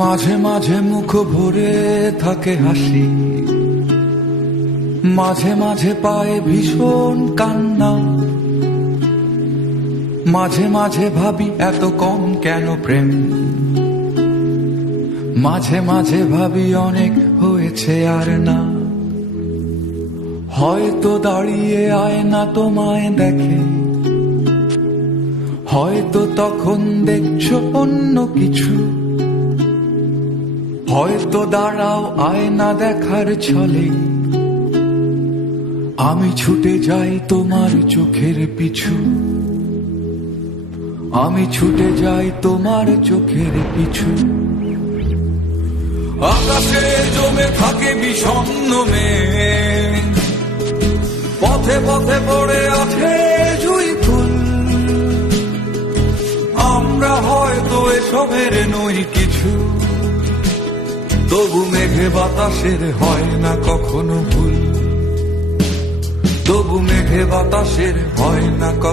মাঝে মাঝে মুখ ভরে থাকে হাসি, মাঝে মাঝে পায় ভীষণ কান্না। মাঝে মাঝে ভাবি এত কম কেন প্রেম, মাঝে মাঝে ভাবি অনেক হয়েছে আর না। হয়তো দাঁড়িয়ে আয়না তোমায় দেখে, হয়তো তখন দেখছো অন্য কিছু। হয়তো দাঁড়াও আয়না দেখার ছলে, আমি ছুটে যাই তোমার চোখের পিছু। আমি ছুটে যাই তোমার চোখের পিছু। আকাশে জমে থাকে বিষণ্ণ মেঘ, পথে পথে পড়ে আছে জুঁই ফুল। আমরা হয়তো এসবের নই কিছু, তবু মেঘে বাতাসের হয় না কখনো ভুল। তবু মেঘে বাতাসের হয় না কখনো